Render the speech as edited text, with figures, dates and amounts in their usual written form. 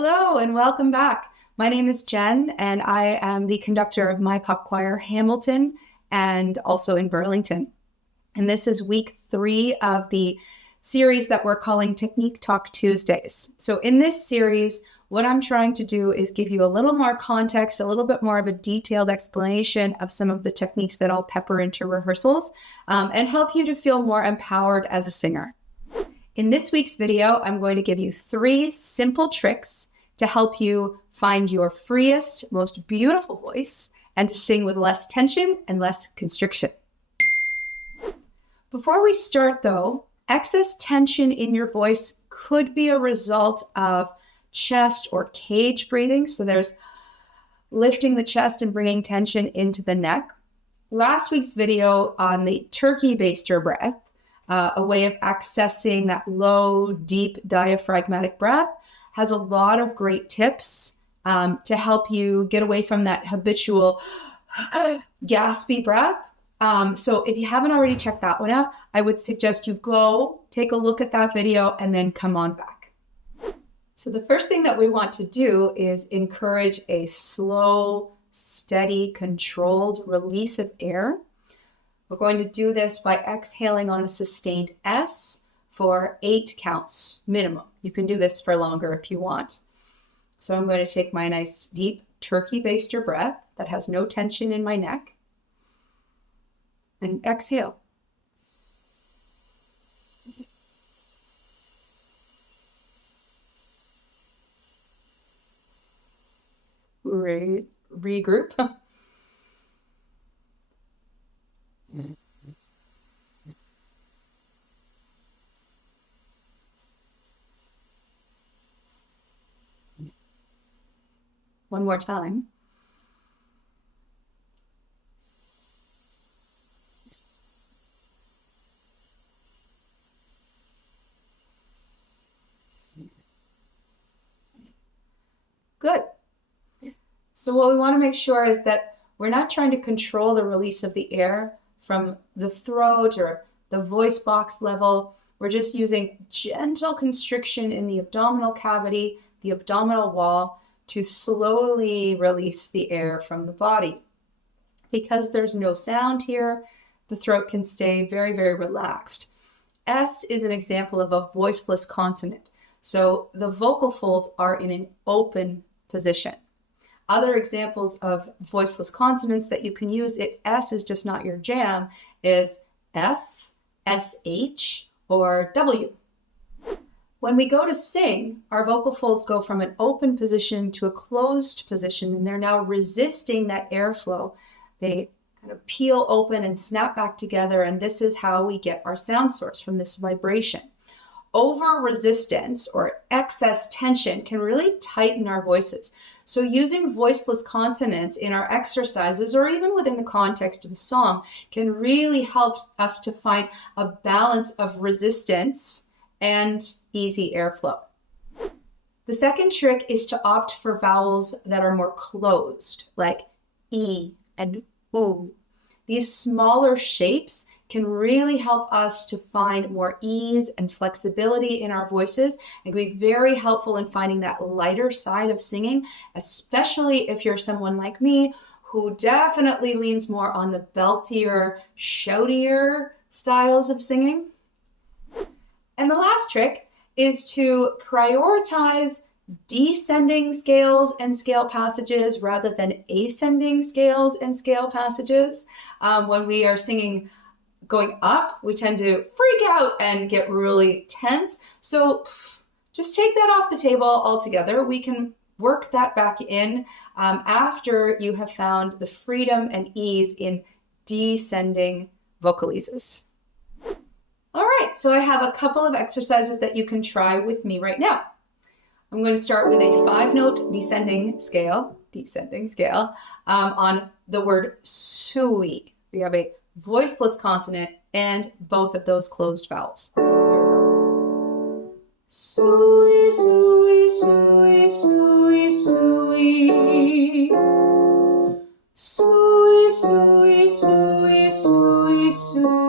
Hello and welcome back. My name is Jen and I am the conductor of my pop choir Hamilton and also in Burlington. And this is week 3 of the series that we're calling Technique Talk Tuesdays. So in this series, what I'm trying to do is give you a little more context, a little bit more of a detailed explanation of some of the techniques that I'll pepper into rehearsals and help you to feel more empowered as a singer. In this week's video, I'm going to give you 3 simple tricks to help you find your freest, most beautiful voice and to sing with less tension and less constriction. Before we start though, excess tension in your voice could be a result of chest or cage breathing. So there's lifting the chest and bringing tension into the neck. Last week's video on the turkey baster breath, a way of accessing that low, deep diaphragmatic breath, has a lot of great tips to help you get away from that habitual gaspy breath. So if you haven't already checked that one out, I would suggest you go take a look at that video and then come on back. So the first thing that we want to do is encourage a slow, steady, controlled release of air. We're going to do this by exhaling on a sustained S for 8 counts minimum. You can do this for longer if you want. So I'm going to take my nice deep turkey baster breath that has no tension in my neck and exhale. Regroup. One more time. Good. So what we want to make sure is that we're not trying to control the release of the air from the throat or the voice box level. We're just using gentle constriction in the abdominal cavity, the abdominal wall, to slowly release the air from the body. Because there's no sound here, the throat can stay very, very relaxed. S is an example of a voiceless consonant. So the vocal folds are in an open position. Other examples of voiceless consonants that you can use if S is just not your jam is F, SH, or W. When we go to sing, our vocal folds go from an open position to a closed position, and they're now resisting that airflow. They kind of peel open and snap back together, and this is how we get our sound source from this vibration. Over resistance or excess tension can really tighten our voices. So using voiceless consonants in our exercises or even within the context of a song can really help us to find a balance of resistance and easy airflow. The second trick is to opt for vowels that are more closed, like E and U. These smaller shapes can really help us to find more ease and flexibility in our voices and can be very helpful in finding that lighter side of singing, especially if you're someone like me who definitely leans more on the beltier, shoutier styles of singing. And the last trick is to prioritize descending scales and scale passages rather than ascending scales and scale passages. When we are singing going up, we tend to freak out and get really tense. So just take that off the table altogether. We can work that back in after you have found the freedom and ease in descending vocalises. All right, so I have a couple of exercises that you can try with me right now. I'm going to start with a 5-note descending scale on the word sui. We have a voiceless consonant and both of those closed vowels. Here we go. Sui, sui, sui, sui, sui. Sui, sui, sui, sui, sui.